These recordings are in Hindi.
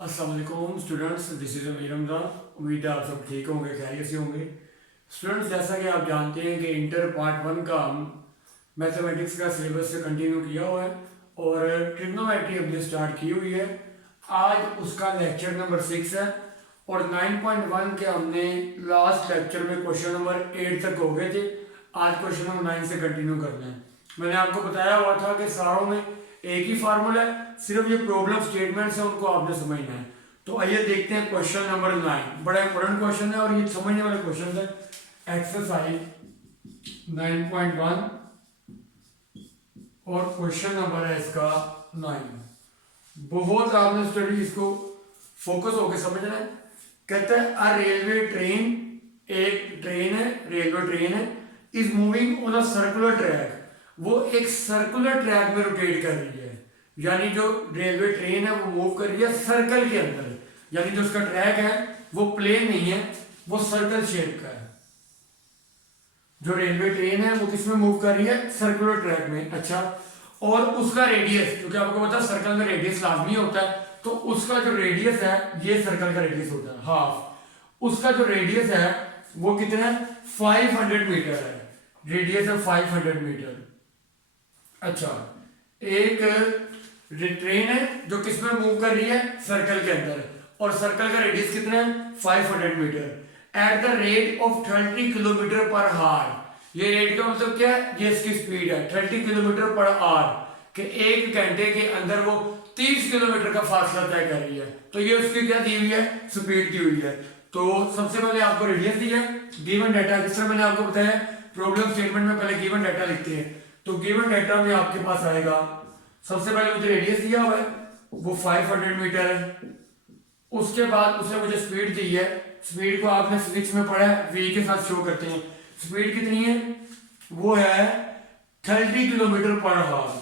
अस्सलाम वालेकुम स्टूडेंट्स, दिस इज़ अमीर रमज़ान। उम्मीद है आप सब ठीक होंगे, खैरियत से होंगे। स्टूडेंट्स, जैसा कि आप जानते हैं कि इंटर पार्ट 1 का हम मैथमेटिक्स का सिलेबस से कंटिन्यू किया हुआ है और ट्रिग्नोमेट्री हमने स्टार्ट की हुई है। आज उसका लेक्चर नंबर 6 है और 9.1 के हमने लास्ट लेक्चर में क्वेश्चन नंबर 8 तक हो गए थे। आज क्वेश्चन नंबर 9 से कंटिन्यू करना है। मैंने आपको बताया हुआ था कि सारों में एक ही फार्मूला है, सिर्फ ये प्रॉब्लम स्टेटमेंट्स है, उनको आपने समझना है। तो आइए देखते हैं क्वेश्चन नंबर 9। बड़ा इंपॉर्टेंट क्वेश्चन है और ये समझने वाले क्वेश्चन है। एक्सरसाइज 9.1 और क्वेश्चन नंबर है इसका 9। बहुत आपने स्टडी इसको फोकस होकर समझना है। कहता है अ रेलवे ट्रेन, एक ट्रेन है, रेलवे ट्रेन है, is moving on a circular track. वो एक सर्कुलर ट्रैक में रोटेट कर रही है, यानी जो रेलवे ट्रेन है वो मूव कर रही है सर्कल के अंदर, यानी जो उसका ट्रैक है वो प्लेन नहीं है, वो सर्कल शेप का है। जो रेलवे ट्रेन है वो किस में मूव कर रही है? सर्कुलर ट्रैक में। अच्छा, और उसका रेडियस, क्योंकि आपको पता है सर्कल में रेडियस लाजमी होता है, तो उसका जो रेडियस है, ये सर्कल का रेडियस होता है हाफ। उसका जो रेडियस है वो कितना है? 500 मीटर है। रेडियस है 500 मीटर। अच्छा, एक ट्रेन है जो किस में मूव कर रही है? सर्कल के अंदर, और सर्कल का रेडियस कितना है? 500 metre at the rate of 30 kilometre per hour. ये रेट का मतलब क्या है? ये इसकी स्पीड है 30 किलोमीटर पर आवर, कि एक घंटे के अंदर वो 30 किलोमीटर का फासला तय कर रही है। तो ये उसकी क्या दी हुई है? स्पीड दी हुई है। तो सबसे पहले आपको रेडियस दिया है, गिवन डाटा, जिस तरह मैंने आपको बताया प्रॉब्लम स्टेटमेंट में पहले गिवन डाटा लिखते हैं। तो गिवन डाटा में आपके पास आएगा, सबसे पहले मुझे रेडियस दिया हुआ है वो 500 मीटर है। उसके बाद उसने मुझे स्पीड दी है, स्पीड को आपने फिजिक्स में पढ़ा है, v के साथ शो करते हैं। स्पीड कितनी है? वो है 30 किलोमीटर पर हावर,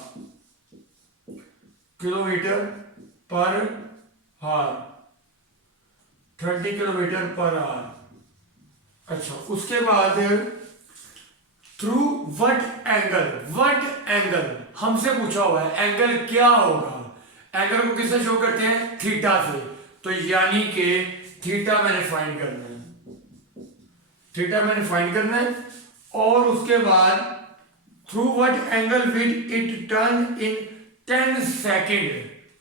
किलोमीटर पर हावर, 30 किलोमीटर पर आवर। अच्छा, उसके बाद through what angle, what angle हमसे पूछा हुआ है, एंगल क्या होगा? एंगल को किससे शो करते हैं? थीटा से। तो यानी कि थीटा मैंने फाइंड करना है, थीटा मैंने फाइंड करना है। और उसके बाद through what angle will it turn in 10 second.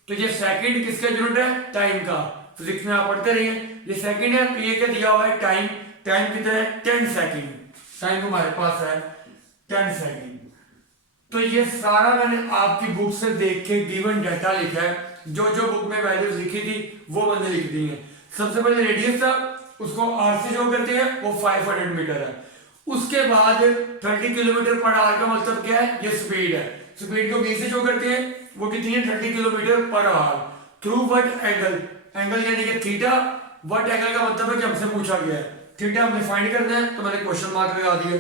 तो ये सेकेंड किसका जरूरत है? टाइम का। फिजिक्स में आप पढ़ते रहिए, ये सेकेंड है, तो ये क्या दिया हुआ है? टाइम। टाइम कितना है? 10 सेकेंड। टाइम हमारे पास है 10 सेकेंड। तो ये सारा मैंने आपकी बुक से देख के गिवन डाटा लिखा है, जो जो बुक में वैल्यूज लिखी थी वो मैंने लिख दी है। सबसे पहले रेडियस था, उसको आर से शो करते हैं, वो 500 मीटर है। उसके बाद 30 किलोमीटर पर आवर का मतलब क्या है? ये स्पीड है। स्पीड को v से शो करते हैं, वो कितनी है? 30 kilometre per our. Through what angle, angle यानी कि थीटा। वट एंगल का मतलब है कि हमसे पूछा गया है, थीटा हमने फाइंड करना है, तो मैंने क्वेश्चन मार्क लगा दिया।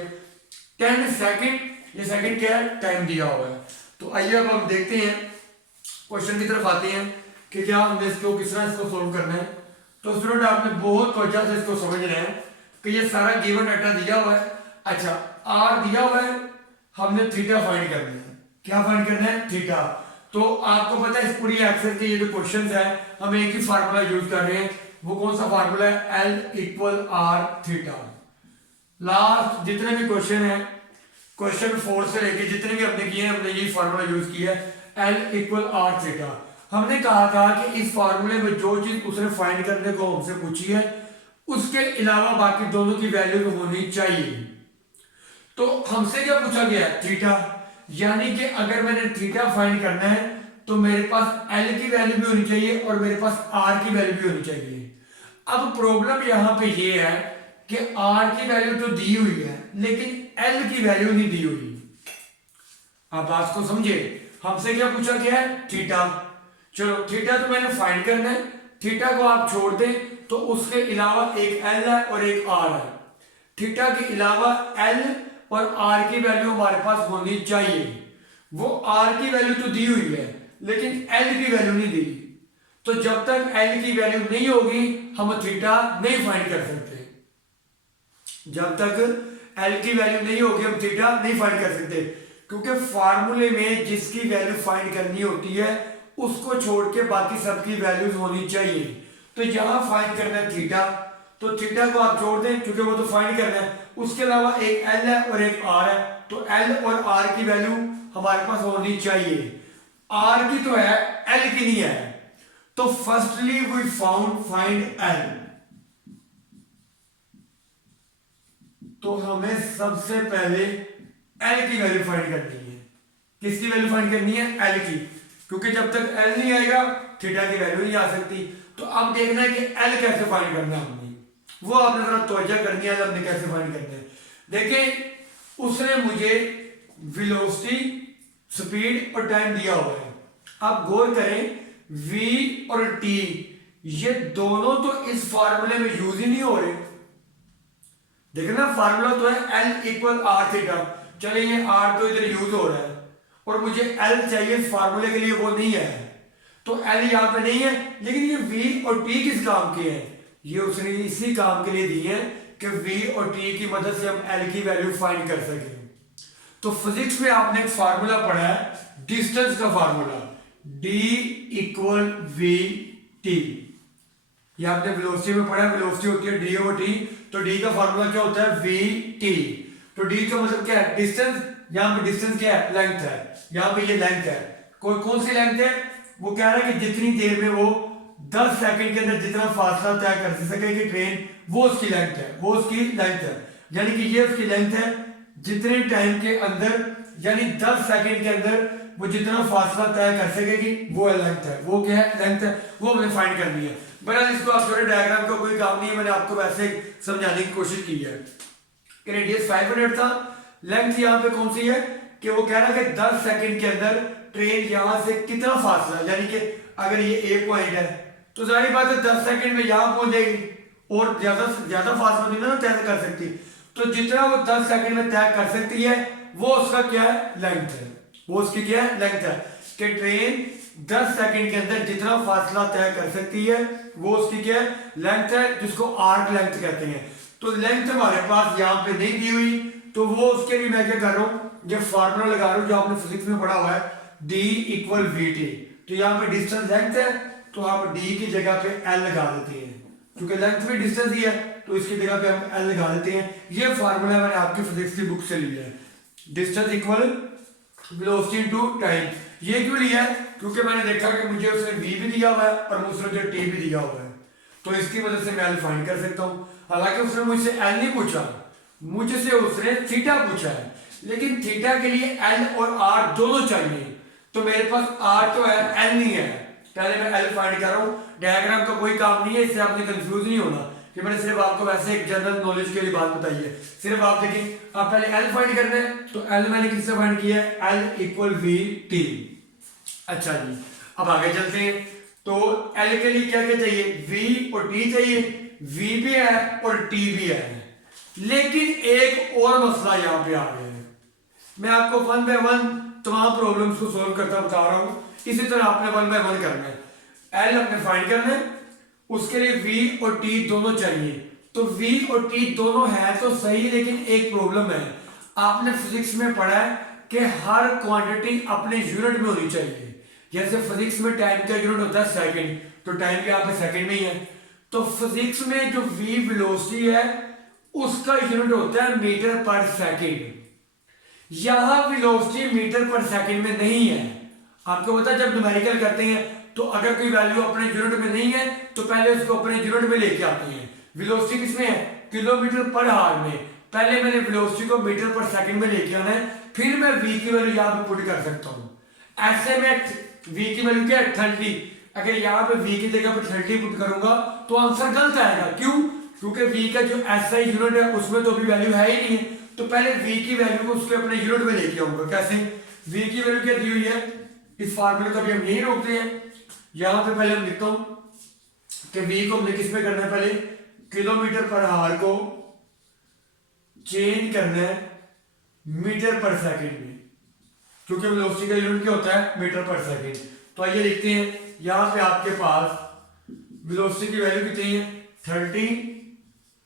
10 सेकेंड, ये सेकंड क्या है? टाइम दिया हुआ है। तो आइए अब हम देखते हैं, क्वेश्चन की तरफ आते हैं कि क्या हमने इसको किस तरह इसको सोल्व करना है। तो स्टूडेंट, आपने बहुत तवज्जो से इसको समझना है कि ये सारा गिवन डाटा दिया हुआ है। अच्छा, आर दिया हुआ है, हमने थीटा फाइंड करना है। क्या फाइंड करना है? थीटा। तो आपको पता है इस पूरी एक्सेल के ये जो क्वेश्चन है, हम एक ही फार्मूला यूज कर रहे हैं। वो कौन सा फार्मूला है? L equal R theta. Last जितने भी क्वेश्चन है, क्वेश्चन 4 से लेके जितने भी हमने किए हैं, हमने यही फार्मूला यूज किया है, L इक्वल आर थीटा। हमने कहा था कि इस फार्मूले में जो चीज उसने फाइंड करने को हमसे पूछी है, उसके अलावा बाकी दोनों की वैल्यू होनी चाहिए। तो हमसे क्या पूछा गया है? थीटा। यानी कि अगर मैंने थीटा फाइंड करना है तो मेरे पास L की वैल्यू भी होनी चाहिए और मेरे पास R की वैल्यू भी होनी चाहिए। अब प्रॉब्लम यहां पे ये है कि R की वैल्यू तो दी हुई है, लेकिन L की वैल्यू नहीं दी हुई। आप बात को समझे, हमसे क्या पूछा गया है? थीटा। चलो, थीटा तो मैंने फाइंड करना है, थीटा को आप छोड़ दें तो उसके अलावा एक L है और एक R है। थीटा के अलावा L और R की वैल्यू हमारे पास होनी चाहिए। वो R की वैल्यू तो दी हुई है, लेकिन L की वैल्यू नहीं दी। तो जब तक L की वैल्यू नहीं होगी, हम थीटा नहीं फाइंड कर सकते। जब तक L की वैल्यू नहीं होगी, हम थीटा नहीं फाइंड कर सकते, क्योंकि फार्मूले में जिसकी वैल्यू फाइंड करनी होती है उसको छोड़ के बाकी सबकी वैल्यूज होनी चाहिए। तो यहां फाइंड करना है थीटा, तो थीटा को आप छोड़ दें क्योंकि वो तो फाइंड करना है। उसके अलावा एक एल है और एक आर है, तो एल और आर की वैल्यू हमारे पास होनी चाहिए। आर की तो है, एल की नहीं है। तो फर्स्टली वी फाइंड एल, तो हमें सबसे पहले एल की वैल्यू फाइंड करनी है। किसकी वैल्यू फाइंड करनी है? एल की, क्योंकि जब तक एल नहीं आएगा थीटा की वैल्यू नहीं आ सकती। तो अब देखना है कि एल कैसे फाइंड करना है हमने, वो आपने जरा तवज्जो करनी है, हमने कैसे फाइंड करना है। देखिए उसने मुझे वेलोसिटी, स्पीड और टाइम दिया हुआ है। आप गौर करें v और t ये दोनों तो इस फार्मूले में यूज ही नहीं हो रहे। देखना फार्मूला तो है L इक्वल आर थीटा, चलिए ये R तो इधर यूज हो रहा है और मुझे L चाहिए इस फार्मूले के लिए, वो नहीं है। तो L यहाँ पे नहीं है, लेकिन ये V और T किस काम के हैं? ये उसने इसी काम के लिए दी है कि V और T की मदद से हम L की वैल्यू फाइंड कर सकें। तो फिजिक्स में आपने एक फार्मूला पढ़ा है डिस्टेंस का formula, D equal we T. ये आपने वेलोसिटी में पढ़ा है, वेलोसिटी होती है d ओवर t, तो d का फार्मूला क्या होता है? v t। तो d का मतलब क्या है? डिस्टेंस। यहाँ पे डिस्टेंस क्या है? लेंथ है। यहाँ पे ये लेंथ है। कौन सी लेंथ है? वो कह रहा है कि जितनी देर में वो 10 सेकंड के अंदर जितना फासला तय कर सकेगी ट्रेन, वो उसकी लेंथ है, वो उसकी लेंथ है। यानी कि ये उसकी लेंथ है, जितने टाइम के अंदर, यानी 10 सेकंड के अंदर वो जितना फासला तय कर सकेगी वो लेंथ है। वो क्या है? लेंथ है, वो हमें फाइंड करनी है। बहरहाल इसको आप थोड़े डायग्राम का कोई काम नहीं है, मैंने आपको वैसे समझाने की कोशिश की है कि रेडियस 500 था, लेंथ यहाँ पे कौन सी है कि वो कह रहा है कि 10 सेकंड के अंदर ट्रेन यहां से कितना फासला, यानी कि अगर ये एक पॉइंट है तो जाहिर बात है 10 सेकंड में यहां पहुंच जाएगी और ज्यादा फासला नहीं ना तय कर सकती। तो जितना वो 10 सेकंड में तय कर सकती है वो उसका क्या है? लेंथ है। वो उसकी क्या है? लेंथ है कि ट्रेन 10 सेकंड के अंदर जितना फासला तय कर सकती है वो उसकी क्या है? लेंथ है, जिसको आर्क लेंथ कहते हैं। तो लेंथ हमारे पास यहाँ पे नहीं दी हुई, तो वो उसके लिए मैं क्या कर रहा हूँ, ये फार्मूला लगा रहा हूँ जो आपने फिजिक्स में पढ़ा हुआ है, d इक्वल वी टी। तो यहाँ पे डिस्टेंस लेंथ है, तो आप d की जगह पे l लगा देते हैं, क्योंकि लेंथ भी डिस्टेंस ही है तो इसकी जगह पे हम l लगा देते हैं। ये फार्मूला मैंने आपकी फिजिक्स की बुक से लिया है, distance equal velocity into time. ये क्यों लिया है? क्योंकि मैंने देखा कि मुझे उसने v भी दिया हुआ है और मुझे जो t भी दिया हुआ है, तो इसकी वजह से मैं l फाइंड कर सकता हूँ। हालांकि उसने मुझसे l नहीं पूछा, मुझसे उसने थीटा पूछा है, लेकिन थीटा के लिए l और r दोनों चाहिए। तो मेरे पास r तो है, l नहीं है। पहले मैं l फाइंड कर रहा हूँ, डायग्राम का कोई काम नहीं है, इससे आपने कंफ्यूज नहीं होना कि मैंने सिर्फ आपको वैसे एक जनरल नॉलेज के लिए बात बताई है। सिर्फ आप देखिए, आप पहले l फाइंड करना है, तो l मैंने किससे फाइंड किया है? l equal we T. अच्छा जी, अब आगे चलते हैं। तो L के लिए क्या क्या चाहिए? V और T चाहिए, V भी है और T भी है। लेकिन एक और मसला यहाँ पे आ गया है, मैं आपको 1 बाय 1 तमाम प्रॉब्लम्स को सॉल्व करता बता रहा हूँ, इसी तरह आपने 1 बाय 1 करना है। L अपने फाइंड करना है, उसके लिए V और T दोनों चाहिए। तो V और T दोनों है तो सही, लेकिन एक प्रॉब्लम है, आपने फिजिक्स में पढ़ा है कि हर क्वांटिटी अपने यूनिट में होनी चाहिए। जैसे फिजिक्स में टाइम का यूनिट होता है सेकंड, तो टाइम भी यहाँ पे सेकंड में ही है। तो फिजिक्स में जो v वेलोसिटी है उसका यूनिट होता है मीटर पर सेकंड। यहां वेलोसिटी मीटर पर सेकंड में नहीं है। आपको पता है जब न्यूमेरिकल करते हैं तो अगर कोई वैल्यू अपने यूनिट में नहीं है तो पहले उसको अपने यूनिट में लेके आते हैं। वेलोसिटी किसमें है? किलोमीटर पर आवर में। पहले मैंने वेलोसिटी को मीटर पर सेकंड में लेके आना है, फिर मैं v की वैल्यू यहां पे पुट कर सकता हूं। ऐसे में v की वैल्यू क्या है? 30। अगर यहाँ पे v की जगह पे 30 पुट करूंगा तो आंसर गलत आएगा। क्यों? क्योंकि v का जो SI यूनिट है उसमें तो अभी वैल्यू है ही नहीं है। तो पहले v की वैल्यू को उसके अपने यूनिट में लेके आऊंगा। कैसे? v की वैल्यू क्या दी हुई है? इस फार्मूले को भी हम यही रोकते हैं। यहाँ पे पहले हम लिखता हूं कि v को हमने किस में करना है? पहले किलोमीटर पर आवर को चेंज करना है मीटर पर सेकंड में, क्योंकि वेलोसिटी का यूनिट क्या होता है? मीटर पर सेकंड। तो आइए लिखते हैं, यहां पे आपके पास वेलोसिटी की वैल्यू कितनी है? 30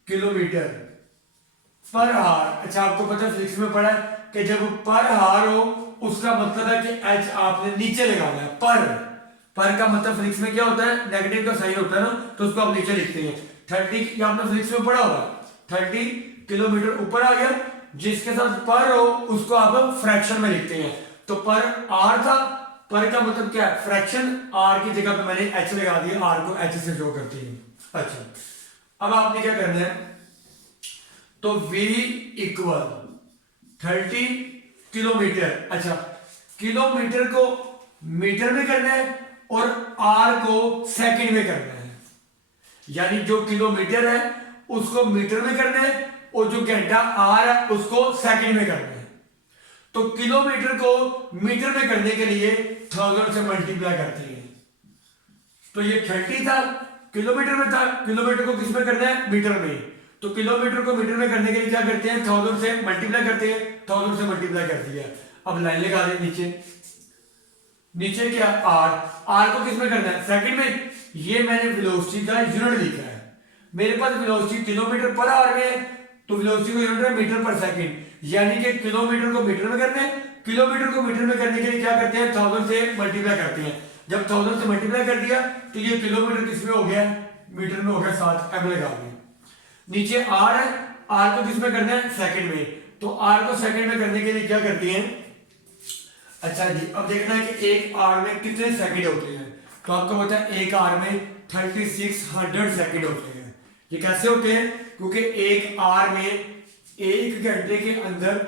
किलोमीटर पर आवर। अच्छा, आपको पता है फिजिक्स में पढ़ा है कि जब पर आवर हो उसका मतलब है कि h आपने नीचे लगाना है, पर पर का मतलब फिजिक्स में क्या होता है, नेगेटिव का साइन होता है ना, तो उसको आप नीचे लिखते हैं 30, या आपने फिजिक्स में पढ़ा होगा 30 किलोमीटर ऊपर आ गया, जिसके साथ पर हो उसको आप फ्रैक्शन में लिखते हैं। तो पर आर था, पर का मतलब क्या है फ्रैक्शन, आर की जगह पे मैंने एच लगा दिया, आर को एच से शो करती है। अच्छा, अब आपने क्या करना है, तो v इक्वल 30 किलोमीटर, अच्छा किलोमीटर को मीटर में करना है और r को सेकंड में करना है, यानी जो किलोमीटर है उसको मीटर में करना है और जो घंटा r है उसको सेकंड में करना है। तो किलोमीटर को मीटर में करने के लिए 1000 से मल्टीप्लाई करते हैं। तो ये 30 था, किलोमीटर में था, किलोमीटर को किस में करना है, मीटर में। तो किलोमीटर को मीटर में करने के लिए क्या करते हैं, 1000 से मल्टीप्लाई करते हैं, 1000 से मल्टीप्लाई कर दिया। अब लाइन लगा दें नीचे, नीचे क्या आर, आर को किस में करना है, सेकंड में। ये मैंने वेलोसिटी का यूनिट लिखा है, मेरे पास वेलोसिटी किलोमीटर पर आवर में है, तो वेलोसिटी का यूनिट है मीटर पर सेकंड, यानी कि किलोमीटर को मीटर में करना है, किलोमीटर को मीटर में करने के लिए क्या करते हैं, 1000 से मल्टीप्लाई करते हैं। जब 1000 से मल्टीप्लाई कर दिया तो ये किलोमीटर किस में हो गया, मीटर में हो गया, 7 एम लगा दिया। नीचे आर है, आर को किस में करना है, सेकंड में। तो आर को सेकंड में करने के लिए क्या करते हैं, अच्छा जी अब देखना है कि एक आर में कितने सेकंड होते हैं। तो आपको पता है एक आर में 3600 सेकंड होते हैं। ये कैसे होते हैं, क्योंकि एक आर में एक घंटे के अंदर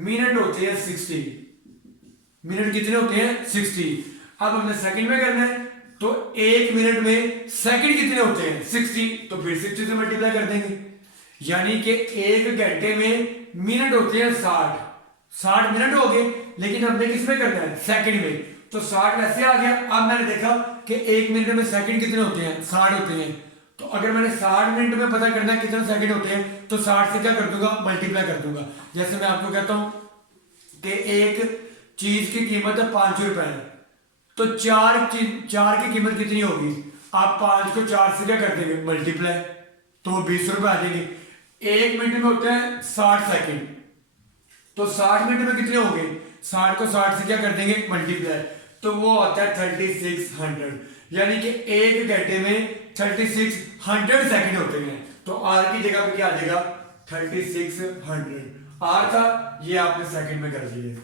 मिनट होते हैं 60, मिनट कितने होते हैं 60। अब हमने सेकंड में करना है, तो एक मिनट में सेकंड कितने होते हैं 60, तो फिर 60 से मल्टीप्लाई कर देंगे, यानी कि एक घंटे में मिनट होते हैं 60 मिनट हो गए, लेकिन हमने किस में करना है, सेकंड में। तो 60 वैसे आ गया। अब मैंने देखा कि एक मिनट में सेकंड कितने होते हैं, 60 होते हैं। तो अगर मैंने 60 मिनट में पता करना है कितने सेकंड होते हैं, तो 60 से क्या कर दूंगा, मल्टीप्लाई कर दूंगा। जैसे मैं आपको कहता हूं कि एक चीज की कीमत है 5 रुपए, तो चार की कीमत कितनी होगी, आप 5 को 4 से क्या कर देंगे, मल्टीप्लाई, तो 20 रुपए आ जाएंगे। एक मिनट में होते हैं 60 सेकंड, तो 60 मिनट में कितने होंगे, 60 को 60 से क्या कर देंगे, मल्टीप्लाई, तो वो होता है 3600, यानी कि एक घंटे में 3600 सेकंड होते हैं। तो आर की जगह पे क्या आ जाएगा, 3600 आर था, ये आपने सेकंड में कर दिया।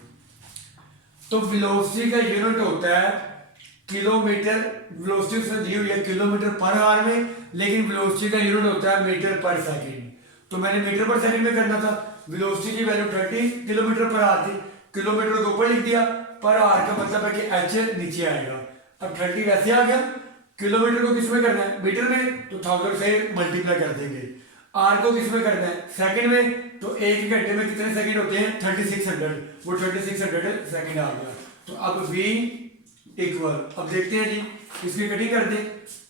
तो वेलोसिटी का यूनिट होता है किलोमीटर, वेलोसिटी उसने दी हुई है किलोमीटर पर आवर में, लेकिन वेलोसिटी का यूनिट होता है मीटर पर सेकंड। तो मैंने मीटर पर सेकंड में करना था, वेलोसिटी की वैल्यू 30 किलोमीटर पर आवर थी, किलोमीटर को ऊपर लिख दिया, पर आवर का मतलब है कि एच नीचे आएगा। अब 30 वैसे आ गया, किलोमीटर को किस में करना है, मीटर में, तो 1000 से मल्टीप्लाई कर देंगे। आर को किस में करना है, सेकंड में, तो एक घंटे में कितने सेकंड होते हैं, 3600, वो 3600 सेकंड आ गया। तो अब v इक्वल, अब देखते हैं जी, इसकी कटिंग कर दें,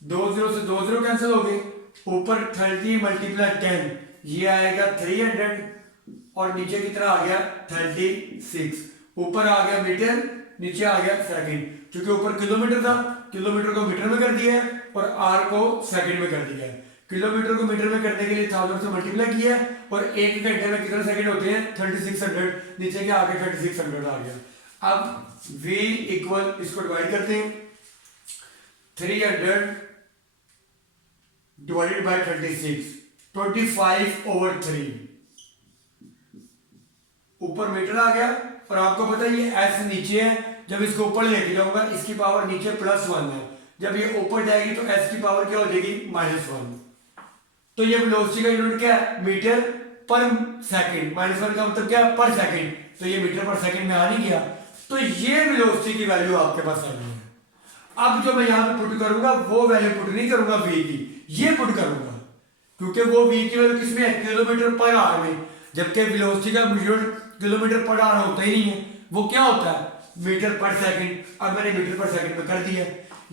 2 0 से 2 0 कैंसिल हो गए, ऊपर 30 मल्टीप्लाई 10, ये आएगा 300, और नीचे कितना आ गया 36, ऊपर आ गया मीटर, नीचे आ गया सेकंड, क्योंकि ऊपर किलोमीटर था, किलोमीटर को मीटर में कर दिया है और आर को सेकंड में कर दिया है। किलोमीटर को मीटर में करने के लिए 1000 से मल्टीप्लाई किया है, और एक घंटे में कितने सेकंड होते हैं, 3600, नीचे क्या आ गया, 3600 आ गया। अब v इक्वल, इसको डिवाइड करते हैं, 300 डिवाइडेड बाय 36, 25/3, ऊपर मीटर आ गया, और आपको पता है ये s नीचे है, जब इसको ऊपर लेके जाऊंगा इसकी पावर नीचे +1 है, जब ये ऊपर जाएगी तो s की पावर क्या हो जाएगी, -1। तो ये वेलोसिटी का यूनिट क्या है, मीटर पर सेकंड, -1 का मतलब क्या है, पर सेकंड, तो ये मीटर पर सेकंड में आ नहीं गया, तो ये वेलोसिटी की वैल्यू आपके पास आ गई है। अब जो मैं यहां पे पुट करूंगा वो वैल्यू पुट नहीं करूंगा v की, ये पुट करूंगा, क्योंकि वो v की वैल्यू किसमें है, किलोमीटर पर आवर में, जबकि वेलोसिटी का यूनिट किलोमीटर पर आवर होता ही नहीं है, वो क्या होता है, मीटर पर सेकंड। अब मैंने मीटर पर सेकंड में कर दिया।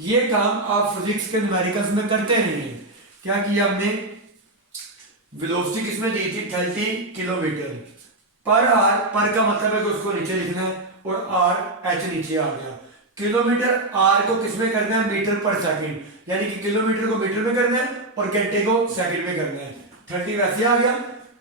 ये काम आप फिजिक्स के न्यूमेरिकल्स में करते नहीं है। क्या किया हमने, वेलोसिटी किसमें दी थी, 30 किलोमीटर पर आवर, पर का मतलब है कि उसको नीचे लिखना है, और आर एच नीचे आ गया। किलोमीटर आर को किसमें करना है, मीटर पर सेकंड, यानी कि किलोमीटर को मीटर में करना है और घंटे को सेकंड में करना है। 30 वैसे आ गया।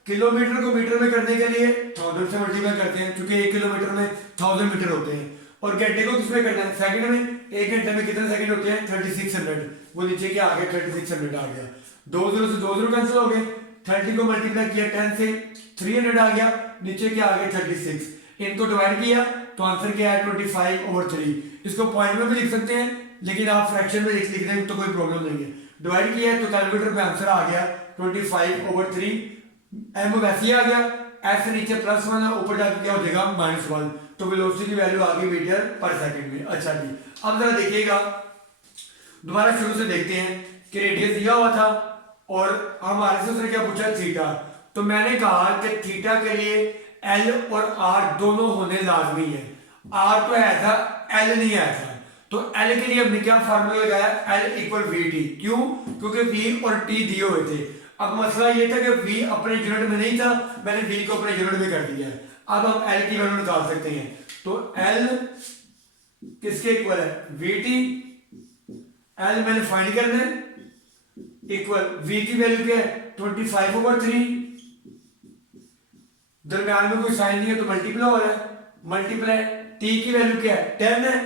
किलोमीटर को मीटर में करने के लिए 1000 से मल्टीप्लाई करते हैं, क्योंकि 1 किलोमीटर में 1000 मीटर होते हैं, और घंटे को किसमें करना है, सेकंड में, 1 घंटे में कितने सेकंड होते हैं 3600, वो नीचे क्या आ गया 3600 आ गया। 2 जीरो से 2 जीरो कैंसिल हो गए, 30 को मल्टीप्लाई किया 10 से 300 आ गया, नीचे क्या आ गया 36। इनको डिवाइड किया तो आंसर क्या है 25/3। इसको पॉइंट में भी लिख सकते हैं लेकिन आप फ्रैक्शन में लिख दें तो कोई प्रॉब्लम नहीं है। डिवाइड किया है तो कैलकुलेटर पे आंसर आ गया 25/3। एम वैसे ही आ गया, एस से नीचे +1 है, ऊपर जाकर क्या हो जाएगा -1, तो वेलोसिटी की वैल्यू आ गई मीटर पर सेकंड में। अच्छा जी, अब जरा देखिएगा, दोबारा शुरू से देखते हैं कि रेडियस दिया हुआ था और हमारे से उसने क्या पूछा थीटा। तो मैंने कहा कि थीटा के लिए एल और आर दोनों होने लाजमी है। आर तो है था, एल नहीं है था, तो एल के लिए हमने क्या फार्मूला लगाया, एल इक्वल वी टी। क्यों? क्योंकि वी और टी दिए हुए थे। अब मसला ये था कि वी अपने यूनिट में नहीं था, मैंने वी को अपने यूनिट में कर दिया है। अब हम एल की वैल्यू निकाल सकते हैं, तो एल किसके इक्वल है, वी टी। एल मैंने फाइंड करना है, इक्वल वी की वैल्यू क्या है 25/3, दरम्यान में कोई साइन नहीं है तो मल्टीप्लाई हो रहा है, मल्टीप्लाई टी की वैल्यू क्या है 10 है,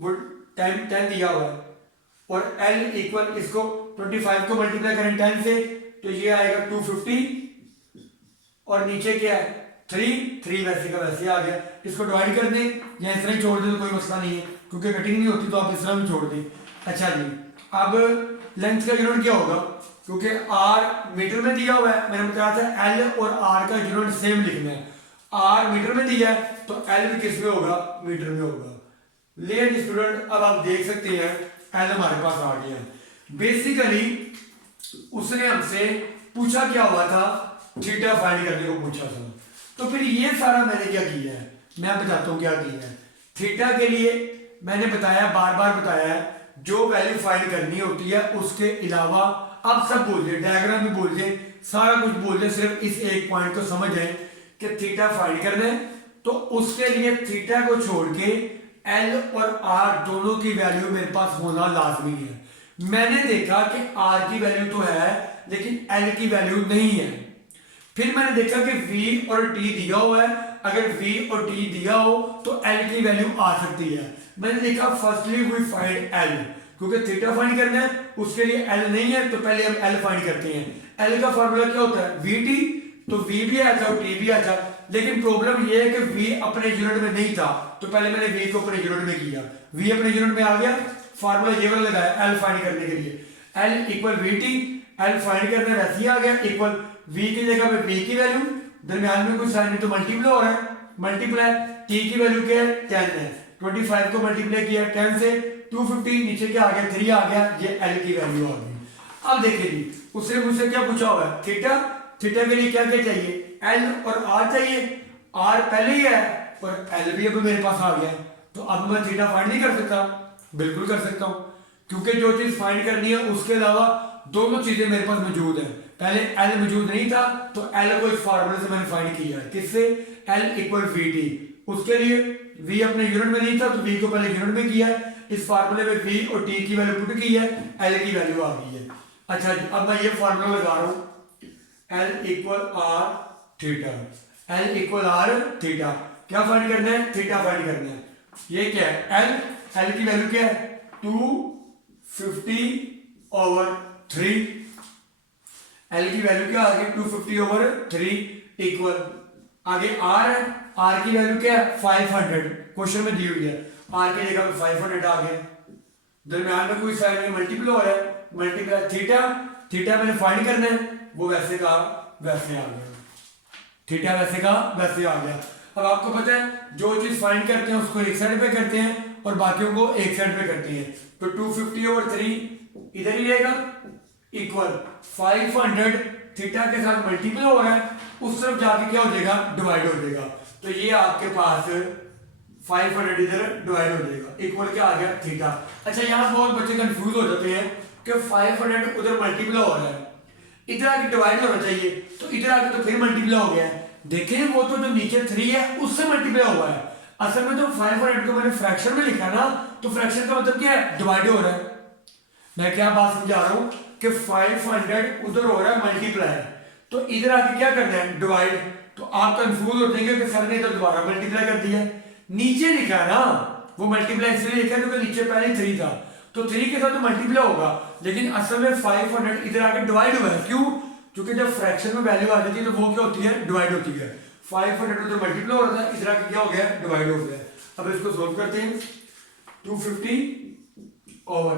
वो 10 दिया हुआ है, और एल इक्वल इसको 25 को मल्टीप्लाई करें 10 से तो ये आएगा 250, और नीचे क्या है 3 वैसे का वैसे आ गया। इसको डिवाइड कर दें या इस तरह ही छोड़ दें तो कोई मसला नहीं है, क्योंकि कटिंग नहीं होती तो आप इस तरह भी छोड़ दें। अच्छा जी, अब लेंथ का यूनिट क्या होगा, क्योंकि आर मीटर में दिया हुआ है, मैंने बताया था एल और आर का यूनिट सेम लिखना है। आर मीटर में दिया है तो एल भी किस में होगा, मीटर में होगा। लेकिन स्टूडेंट अब आप देख सकते हैं एल हमारे पास आ गया। बेसिकली उसने हमसे पूछा क्या हुआ था, थीटा फाइंड करने को पूछा था। तो फिर ये सारा मैंने क्या किया है, मैं बताता हूं क्या किया है। थीटा के लिए मैंने बताया, बार बार बताया है, जो वैल्यू फाइंड करनी होती है उसके अलावा आप सब बोल दें, डायग्राम भी बोल दें, सारा कुछ बोल दें, सिर्फ इस एक पॉइंट को समझ जाए कि थीटा फाइंड करना है। तो उसके लिए थीटा को छोड़ के एल और आर दोनों की वैल्यू मेरे पास होना लाजमी है। मैंने देखा कि आर की वैल्यू तो है लेकिन एल की वैल्यू नहीं है। फिर मैंने देखा कि v और t दिया हुआ है, अगर v और t दिया हो तो l की वैल्यू आ सकती है। मैंने देखा फर्स्टली वी फाइंड l, क्योंकि थीटा फाइंड करना है उसके लिए l नहीं है तो पहले हम l फाइंड करते हैं। l का फार्मूला क्या होता है vt, तो v भी आता और t भी आता, लेकिन प्रॉब्लम ये है कि v अपने यूनिट में नहीं था तो पहले मैंने v को अपने यूनिट में किया, v अपने यूनिट में आ गया, फार्मूला ये वाला लगाया l फाइंड करने के लिए, l equal vt, l find करना वैसे ही आ गया, इक्वल v की जगह पे v की वैल्यू, दरम्यान में कुछ साइन नहीं तो मल्टीप्लाई हो रहा है, मल्टीप्लाई t की वैल्यू क्या है 10 है, 25 को मल्टीप्लाई किया 10 से 250, नीचे क्या आ गया 3 आ गया, ये l की वैल्यू आ गई। अब देखिए जी, उसने मुझसे क्या पूछा हुआ है थीटा, थीटा के लिए क्या क्या चाहिए, l और r चाहिए, r पहले ही है और l भी अब मेरे पास आ गया, तो अब मैं थीटा फाइंड नहीं कर सकता, बिल्कुल कर सकता हूं, क्योंकि जो चीज फाइंड करनी है उसके अलावा दोनों चीजें मेरे पास मौजूद है। पहले L मौजूद नहीं था तो L को इस फार्मूले से मैंने फाइंड किया है, किससे, L इक्वल VT। उसके लिए V अपने यूनिट में नहीं था तो V को पहले यूनिट में किया है, इस फार्मूले में V और T की वैल्यू पुट की है, L की वैल्यू आ गई है। अच्छा जी, अब मैं ये फार्मूला लगा रहा हूं L equal R theta, L equal R theta, क्या फाइंड करना है, थीटा फाइंड करना है। ये क्या है L की वैल्यू क्या है 250/3, L की वैल्यू क्या आ गई 250/3 इक्वल, आगे R है, R की वैल्यू क्या है 500, क्वेश्चन में दी हुई है, R की जगह पे 500 आ गया, दरम्यान में कोई साइन में मल्टीप्लाई हो रहा है, मल्टीप्लाई थीटा, थीटा मैंने फाइंड करना है, वो वैसे का वैसे आ गया, थीटा वैसे का वैसे आ गया। अब आपको पता है जो चीज फाइंड करते हैं उसको एक साइड पे करते हैं और बाकियों को एक साइड पे करते हैं, तो 250/3 इधर ही रहेगा, इक्वल 500 थीटा के साथ मल्टीप्लाई हो रहा है, उस तरफ जाके क्या हो जाएगा डिवाइड हो जाएगा, तो ये आपके पास 500 इधर डिवाइड हो जाएगा, इक्वल क्या आ गया थीटा। अच्छा, यहाँ बहुत बच्चे कंफ्यूज हो जाते हैं कि 500 उधर मल्टीप्लाई हो रहा है, इधर आके डिवाइड होना चाहिए, तो इधर आके तो फिर मल्टीप्लाई हो गया है। देखिए वो तो जो नीचे 3 है उससे मल्टीप्लाई हुआ है, असल में तो 500 को मैंने फ्रैक्शन में लिखा ना, तो फ्रैक्शन का मतलब क्या है डिवाइड हो रहा है। मैं क्या बात समझा रहा हूं कि 500 उधर हो रहा है मल्टीप्लाई, तो इधर आके क्या करना है डिवाइड, तो आप कंफ्यूज हो जाएंगे कि सर ने इधर दोबारा मल्टीप्लाई कर दिया, नीचे लिखा है ना वो मल्टीप्लाई इसलिए लिखा क्योंकि नीचे पहले 3 था, तो 3 के साथ तो मल्टीप्लाई होगा, लेकिन असल में 500 इधर आके डिवाइड हुआ है। क्यों? क्योंकि जब फ्रैक्शन में वैल्यू आ जाती है तो वो क्या होती है, डिवाइड होती है। 500 उधर मल्टीप्लाई हो रहा था, इधर आके क्या हो गया, डिवाइड हो गया। अब इसको सोल्व करते हैं। 250 ओवर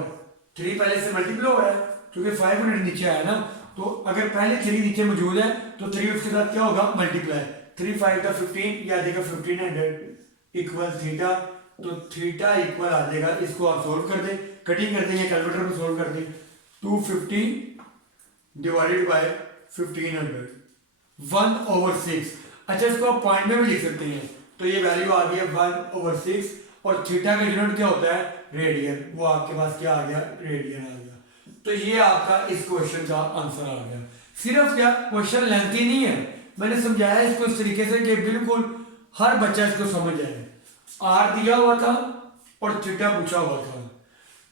3 पहले से मल्टीप्लाई हो रहा है क्योंकि 500 नीचे आया ना, तो अगर पहले 3 नीचे मौजूद है तो 3 उसके साथ क्या होगा, मल्टीप्लाई। 3 5 का 15 या देगा 1500 इक्वल थीटा, तो थीटा इक्वल आ जाएगा, इसको आप सोल्व कर दें, कटिंग कर देंगे, कैलकुलेटर में सोल्व कर दें। 250 डिवाइडेड बाय 1500 1/6। अच्छा, इसको आप पॉइंट में भी लिख सकते हैं, तो ये वैल्यू आ गई है 1/6, और थीटा का यूनिट क्या होता है, रेडियन। वो आपके पास क्या आ गया, रेडियन आ गया। तो ये आपका इस क्वेश्चन का आंसर आ गया। सिर्फ क्या क्वेश्चन लेंथी नहीं है, मैंने समझाया इसको इस तरीके से कि बिल्कुल हर बच्चा इसको समझ जाए। आर दिया हुआ था और थीटा पूछा हुआ था।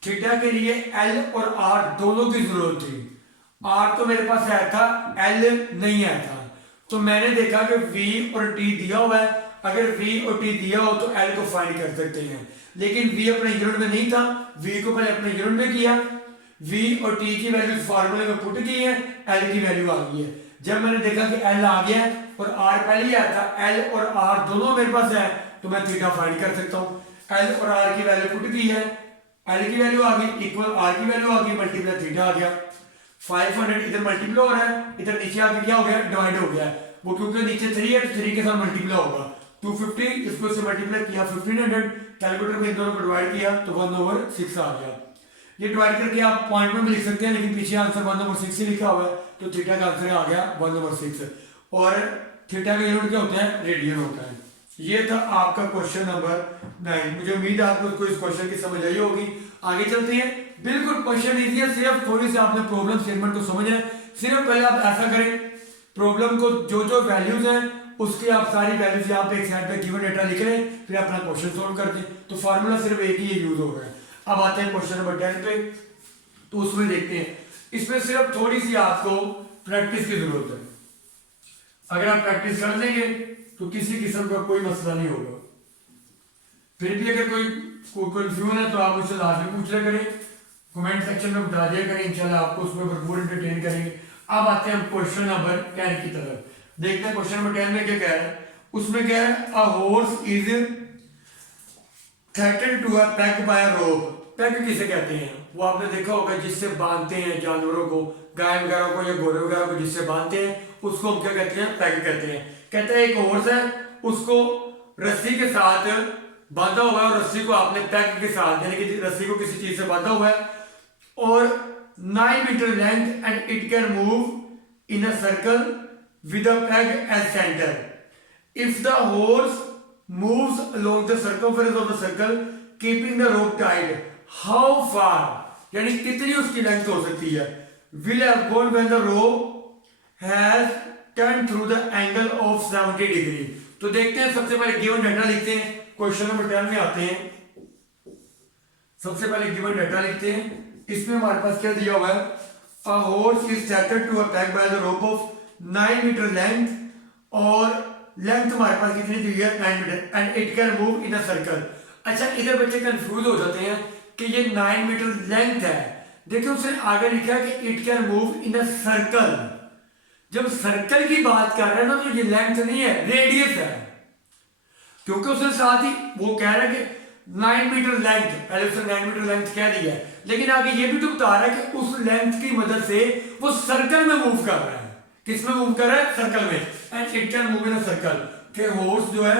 थीटा के लिए एल और आर दोनों की जरूरत थी। आर तो मेरे पास आया था, एल नहीं आया था, तो मैंने देखा कि वी और टी दिया हुआ है, अगर वी और टी दिया हो तो एल को फाइंड कर सकते हैं, लेकिन वी अपने यूनिट में नहीं था, वी को पहले अपने यूनिट में किया, वी और टी की वैल्यू फार्मूले में पुट की है, एल की वैल्यू आ गई है। जब मैंने देखा कि एल आ गया और आर पहले ही आया था, एल और आर दोनों मेरे पास है, तो मैं थीटा फाइंड कर सकता हूँ। एल और आर की वैल्यू पुट की है, एल की वैल्यू आ गई इक्वल आर की वैल्यू आ गई, मल्टीप्लाई थीटा आ गया। 500 इधर मल्टीप्लाई हो रहा है, इधर नीचे आके क्या हो गया, डिवाइड हो गया। वो क्योंकि नीचे 3 है तो 3 के साथ मल्टीप्लाई होगा। 250 इसको से मल्टीप्लाई किया 1500, कैलकुलेटर में इन दोनों को डिवाइड किया तो 1/6 आ गया। ये डिवाइड करके आप पॉइंट में भी लिख सकते हैं, लेकिन पीछे आंसर 1/6 ही लिखा हुआ है, तो थीटा का आंसर आ गया 1/6। और थीटा का यूनिट क्या होता है, रेडियन होता है। ये था आपका क्वेश्चन नंबर 9। मुझे उम्मीद है आपको इस क्वेश्चन की समझ आई होगी। आगे चलते हैं। बिल्कुल क्वेश्चन इजी है, सिर्फ थोड़ी सी आपने प्रॉब्लम स्टेटमेंट को समझना है। सिर्फ पहले आप ऐसा करें, प्रॉब्लम को जो जो वैल्यूज हैं उसकी आप सारी वैल्यूज यहाँ पे एक साइड पे गिवन डेटा लिख रहे हैं, फिर अपना क्वेश्चन सोल्व कर दें, तो फार्मूला सिर्फ एक ही यूज हो रहा है। अब आते हैं क्वेश्चन नंबर 10 पे, तो उसमें देखते हैं। इसमें सिर्फ थोड़ी सी आपको प्रैक्टिस की जरूरत है। अगर आप प्रैक्टिस कर लेंगे तो किसी किस्म का कोई मसला नहीं होगा। फिर भी अगर कोई कंफ्यूजन है तो आप मुझसे लाजमी पूछ लिया करें, कमेंट सेक्शन में बता दिया करें, इंशाल्लाह आपको उसमें भरपूर एंटरटेन करेंगे। अब आते हैं हम क्वेश्चन नंबर 10 की तरफ। देखते हैं क्वेश्चन नंबर 10 में क्या कह रहा है। उसमें कह रहा है a horse is tethered to a peg by a rope. Peg किसे कहते हैं, वो आपने देखा होगा जिससे बांधते हैं जानवरों को, गाय वगैरह को या घोड़े वगैरह को जिससे बांधते हैं, उसको हम क्या कहते हैं, पेग कहते हैं। कहते हैं एक हॉर्स है, उसको रस्सी के साथ बांधा हुआ है, और रस्सी को आपने पेग के साथ यानी कि रस्सी को किसी चीज से बांधा हुआ है, और 9 metre length and it can move in a circle with a peg as center. If the horse moves along the circumference of the circle keeping the rope tied, how far यानी कितनी उसकी लेंथ हो सकती है, will have gone when the rope has turned through the angle of 70 degree। तो देखते हैं, सबसे पहले गिवन डाटा लिखते हैं, क्वेश्चन नंबर 10 में आते हैं। सबसे पहले गिवन डाटा लिखते हैं। इसमें हमारे पास क्या दिया हुआ है, a horse is tethered to a peg by the rope of 9 metre length, और लेंथ हमारे पास कितनी दी है, 9 metre, and it can move in a circle. अच्छा, इधर बच्चे कंफ्यूज हो जाते हैं कि ये 9 मीटर लेंथ है। देखिए उसने आगे लिखा है कि it can move in a circle. जब सर्कल की बात कर रहे हैं ना, तो ये लेंथ नहीं है, रेडियस है, क्योंकि उसने साथ ही वो कह रहा है कि 9 मीटर लेंथ, पहले उसने 9 मीटर लेंथ कह दिया है, लेकिन आगे ये भी तो बता रहा है कि उस लेंथ की मदद से वो सर्कल में मूव कर रहा है। किस में मूव कर रहा है, सर्कल में, and it can move in a circle. के हॉर्स जो है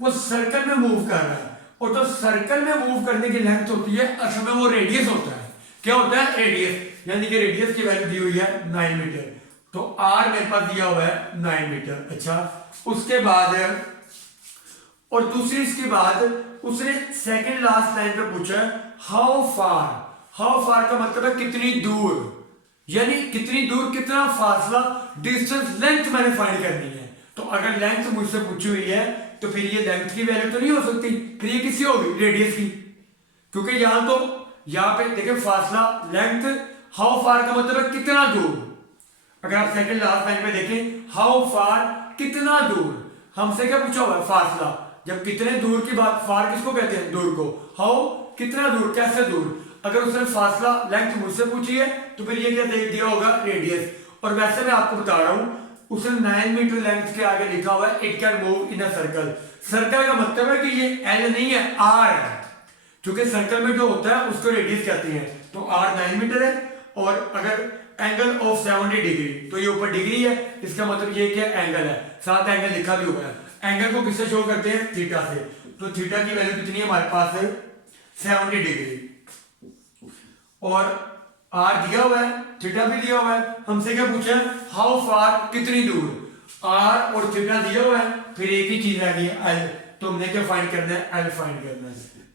वो सर्कल में मूव कर रहा है, और तो सर्कल में मूव करने की लेंथ होती है, असल में वो रेडियस होता है। क्या होता है, रेडियस, यानी कि रेडियस की वैल्यू दी हुई है 9 मीटर, तो आर मेरे पास दिया हुआ है 9 मीटर। अच्छा, उसके बाद और दूसरी इसके बाद उसने सेकंड लास्ट लाइन पे पूछा हाउ फार। हाउ फार का मतलब है कितनी दूर, यानी कितनी दूर, कितना फासला, डिस्टेंस, लेंथ मैंने फाइंड करनी है। तो अगर लेंथ मुझसे पूछी हुई है तो फिर ये लेंथ की वैल्यू तो नहीं हो सकती, फिर ये किसी होगी, रेडियस की, क्योंकि यहां तो यहां पे देखिए फासला, लेंथ, हाउ फार का मतलब है कितना दूर। अगर आप सेकंड लास्ट लाइन में देखें, हाउ फार कितना दूर, हमसे क्या पूछा हुआ है, फासला, जब कितने दूर की बात, फार किसको कहते हैं, दूर को, हाउ कितना दूर, कैसे दूर। अगर उसने फासला लेंथ मुझसे पूछी है तो फिर ये क्या दे दिया होगा, रेडियस। और वैसे मैं आपको बता रहा हूं उसने 9 मीटर लेंथ के आगे लिखा हुआ है it can move in a circle. Circle का मतलब है कि ये एल नहीं है, आर है, क्योंकि सर्कल में जो होता है उसको रेडियस कहते हैं। तो आर 9 मीटर है, और अगर एंगल ऑफ 70 डिग्री, तो ये ऊपर डिग्री है, इसका मतलब ये क्या एंगल है, साथ एंगल लिखा भी हुआ है। एंगल को किससे शो करते हैं, थीटा से। तो थीटा की वैल्यू कितनी है हमारे पास है, 70 डिग्री, और आर दिया हुआ है, थीटा भी दिया हुआ है। हमसे क्या पूछा है, हाउ फार कितनी दूर, आर और थीटा दिया हुआ है, फिर एक ही चीज रह गई एल। तो हमने क्या फाइंड करना है, एल फाइंड करना है,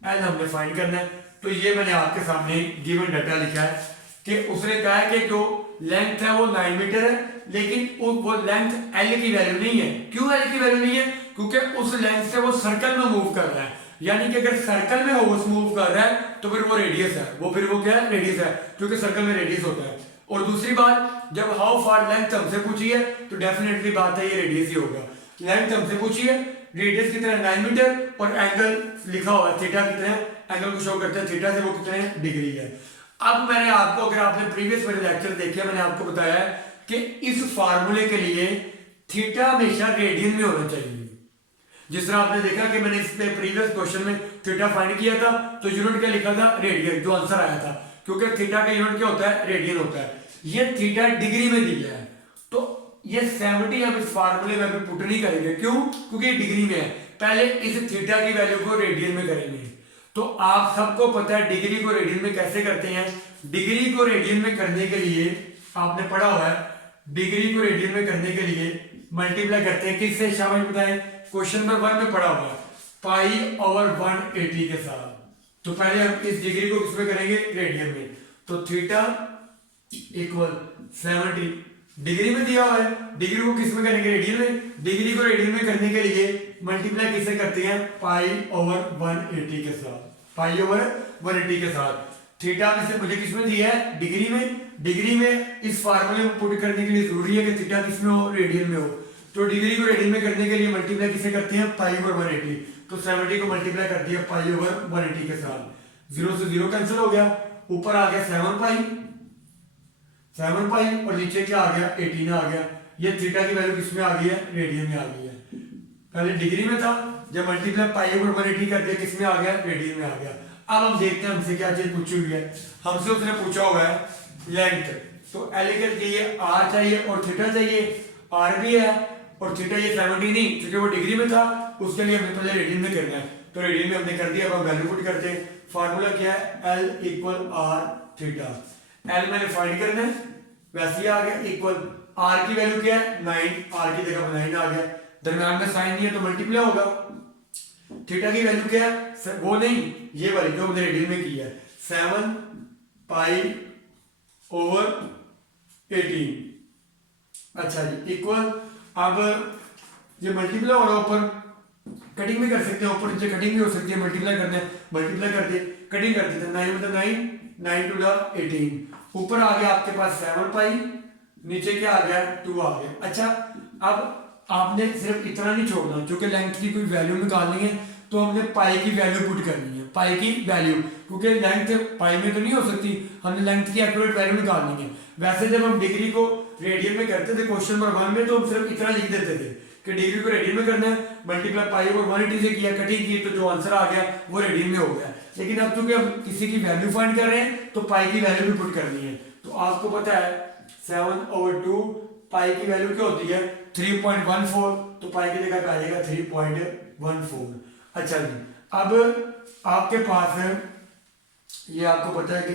एल हमने फाइंड करना है। तो ये मैंने आपके सामने गिवन डाटा लिखा है कि उसने कहा है कि जो लेंथ है वो 9 मीटर है, लेकिन वो लेंथ एल की वैल्यू नहीं है। क्यों एल की वैल्यू नहीं है, क्योंकि उस लेंथ से वो सर्कल में मूव कर रहा है, यानी कि अगर सर्कल में वो मूव कर रहा है तो फिर वो रेडियस है, वो फिर वो क्या है, रेडियस है, क्योंकि सर्कल में रेडियस होता है। और दूसरी बात, जब हाउ फार लेंथ हमसे पूछी है तो डेफिनेटली बात है ये रेडियस ही होगा। लेंथ हमसे पूछी है, रेडियस कितना है 9 मीटर, और एंगल लिखा हुआ है थीटा कितना है, एंगल को शो करते हैं थीटा से, वो कितने डिग्री है। अब मैंने आपको, अगर आपने प्रीवियस मेरे लेक्चर देखे, मैंने आपको बताया है कि इस फार्मूले के लिए थीटा हमेशा रेडियन में होना चाहिए। जिस तरह आपने देखा कि मैंने इस पे प्रीवियस क्वेश्चन में थीटा फाइंड किया था तो यूनिट क्या लिखा था, रेडियन, जो आंसर आया था, क्योंकि थीटा का यूनिट क्या होता है, रेडियन होता है। ये थीटा डिग्री में दिया है, तो ये 70 हम इस फार्मूले में अभी पुट नहीं करेंगे। क्यों, क्योंकि ये डिग्री में है। पहले इस थीटा की वैल्यू को रेडियन में करेंगे। तो आप सबको पता है डिग्री को रेडियन में कैसे करते हैं। डिग्री को रेडियन में करने के लिए आपने पढ़ा हुआ है, डिग्री को रेडियन में करने के लिए मल्टीप्लाई करते हैं किससे, शामिल बताएं, क्वेश्चन नंबर 1 में पढ़ा हुआ है, पाई ओवर 180 के साथ। तो पहले हम इस डिग्री को किसमें करेंगे, रेडियन में। तो थीटा इक्वल 70 डिग्री में दिया हुआ है, डिग्री को किसमें करेंगे, रेडियन में। डिग्री को रेडियन में करने के लिए मल्टीप्लाई किससे करते हैं, पाई ओवर 180 के साथ, पाई ओवर 180 के साथ। थीटा में से मुझे किसमें दिया है, डिग्री में। डिग्री में इस फार्मूले में पुट करने के लिए जरूरी है कि थीटा किसमें हो, रेडियन में हो। तो डिग्री को रेडियन में करने के लिए मल्टीप्लाई किसे करते हैं, पाई ओवर 180। तो 70 को मल्टीप्लाई कर दिया पाई ओवर 180 के साथ, 0 से 0 कैंसिल हो गया, ऊपर आ गया 7 पाई, और नीचे क्या आ गया, 18 आ गया। ये थीटा की वैल्यू किसमें आ गई है, रेडियन में आ गई है। पहले डिग्री में था, जब मल्टीप्लाई पाई ओवर 180 कर दिया किसमें आ गया, रेडियन में आ गया। अब हम देखते हैं हमसे क्या चीज पूछी हुई है। हमसे उसने पूछा हुआ है लेंथ, तो एल के लिए आर चाहिए और थीटा चाहिए, आर भी है और थीटा ये 70 नहीं, क्योंकि वो डिग्री में था, उसके लिए हमें पहले रेडियन में करना है। तो रेडियन में हमने कर दिया, अब हम वैल्यू पुट करते हैं। फार्मूला क्या है, L equal R theta. L मैंने फाइंड करना है, वैसे ही आ गया, इक्वल आर की वैल्यू क्या है 9, आर की जगह 9 आ गया, दरम्यान में साइन नहीं है तो मल्टीप्लाई होगा। थीटा की वैल्यू क्या है, वो नहीं, ये वाली जो हमने रेडियन में की है, 7 पाई ओवर 18। अच्छा जी, इक्वल, अब ये मल्टीप्लाई हो रहा है, ऊपर कटिंग भी कर सकते हैं, ऊपर नीचे कटिंग भी हो सकती है, मल्टीप्लाई करना है, मल्टीप्लाई कर दिए, कटिंग कर देते हैं, 9 मतलब 9 टू द 18, ऊपर आ गया आपके पास 7 पाई, नीचे क्या आ गया 2 आ गया। अच्छा, अब आपने सिर्फ इतना नहीं छोड़ना, क्योंकि लेंथ की कोई वैल्यू निकालनी है तो हमने पाई की वैल्यू पुट करनी है, पाई की वैल्यू, क्योंकि लेंथ पाई में तो नहीं हो सकती, हमने लेंथ की एक्यूरेट वैल्यू निकालनी है। वैसे जब हम डिग्री को रेडियन में करते थे क्वेश्चन नंबर 1 में, तो हम सिर्फ इतना लिख देते थे कि डिग्री को रेडियन में करना है, मल्टीप्लाई पाई ओवर 180 से किया, कटिंग की, तो जो आंसर आ गया वो रेडियन में हो गया। लेकिन अब चूंकि हम किसी की वैल्यू फाइंड कर रहे हैं तो पाई की वैल्यू भी पुट करनी है। तो आपको पता है 7/2 पाई की वैल्यू क्या होती है 3.14, तो पाई की जगह आ जाएगा 3.14। अच्छा जी, अब आपके पास है, ये आपको पता है कि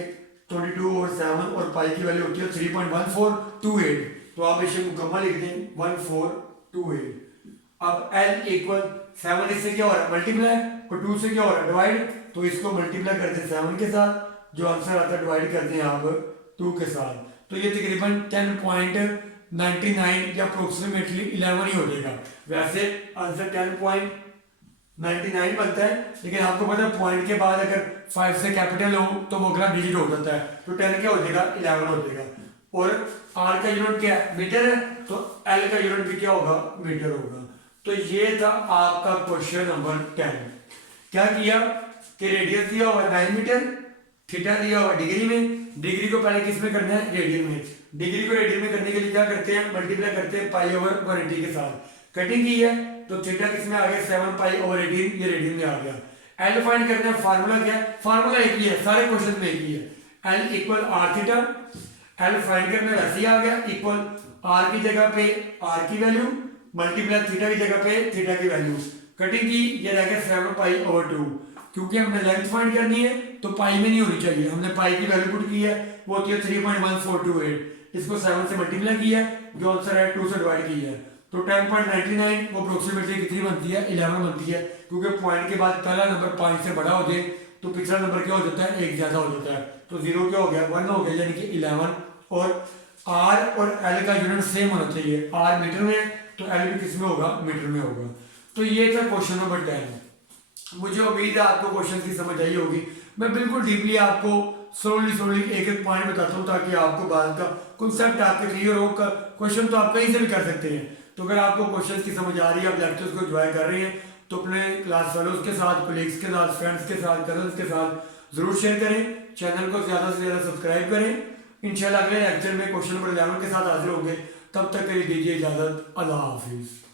22 और 7 और पाई की वैल्यू होती है 3.1428, तो आप इसे मुकम्मल लिख दें 1428। अब l इक्वल 7 इससे क्या हो रहा है मल्टीप्लाई, और 2 से क्या हो रहा है डिवाइड, तो इसको मल्टीप्लाई करते हैं 7 के साथ, जो आंसर आता है डिवाइड करते हैं आप 2 के साथ, तो ये तकरीबन 10.99 या अप्रोक्सीमेटली 11 ही हो जाएगा। वैसे आंसर 10.99 बनता है, लेकिन आपको पता है पॉइंट के बाद अगर 5 से कैपिटल हो तो वो अगला डिजिट हो जाता है, तो 10 क्या हो जाएगा 11 हो जाएगा। और r का यूनिट क्या है मीटर है, तो l का यूनिट भी क्या होगा मीटर होगा। तो ये था आपका क्वेश्चन नंबर 10। क्या किया कि रेडियस दिया हुआ 9 मीटर, थीटा दिया हुआ डिग्री में, डिग्री को पहले किस में करना है, रेडियन में। डिग्री को रेडियन में करने के लिए क्या करते हैं, मल्टीप्लाई करते हैं पाई ओवर 180 के साथ। कटिंग की है तो थीटा किस में आ गया, 7 पाई ओवर 18, ये रेडियन में आ गया। एल फाइंड करना है, फार्मूला क्या है, फार्मूला एक ही है, सारे क्वेश्चन में एक ही है, L equal R theta. L find करना वैसे ही आ गया, इक्वल आर की जगह पे आर की वैल्यू मल्टीप्लाई थीटा की जगह पे थीटा की वैल्यू। कटिंग की ये रह गया 7 पाई ओवर 2, क्योंकि हमने लेंथ फाइंड करनी है तो पाई में नहीं होनी चाहिए, हमने पाई की वैल्यू पुट की है, वो होती है 3.1428, इसको 7 से मल्टीप्लाई किया है, जो आंसर है 2 से डिवाइड किया है, तो 10.99 वो अप्रोक्सीमेटली कितनी बनती है, 11 बनती है, क्योंकि पॉइंट के बाद पहला नंबर 5 से बड़ा हो जाए तो पिछला नंबर क्या हो जाता है, एक ज्यादा हो जाता है, तो 0 क्या हो गया, 1 हो गया, यानी कि 11। और आर और एल का यूनिट सेम होना चाहिए, आर मीटर में है तो एल भी किस में होगा, मीटर में होगा। तो ये था क्वेश्चन नंबर 10। मुझे उम्मीद है आपको क्वेश्चन की समझ आई होगी। मैं बिल्कुल डीपली आपको स्लोली एक एक पॉइंट बताता हूँ ताकि आपको बात का कॉन्सेप्ट आपके क्लियर हो। क्वेश्चन तो आप कहीं से भी कर सकते हैं, तो अगर आपको क्वेश्चन की समझ आ रही है, आप लेक्चर्स को एंजॉय कर रहे हैं, तो अपने क्लास फेलोज के साथ, कोलीग्स के साथ, फ्रेंड्स के साथ, कजन्स के साथ जरूर शेयर करें, चैनल को ज़्यादा से ज़्यादा सब्सक्राइब करें। इंशाल्लाह अगले लेक्चर में क्वेश्चन नंबर 11 के साथ हाजिर होंगे, तब तक के लिए दीजिए इजाज़त। अल्लाह हाफिज़।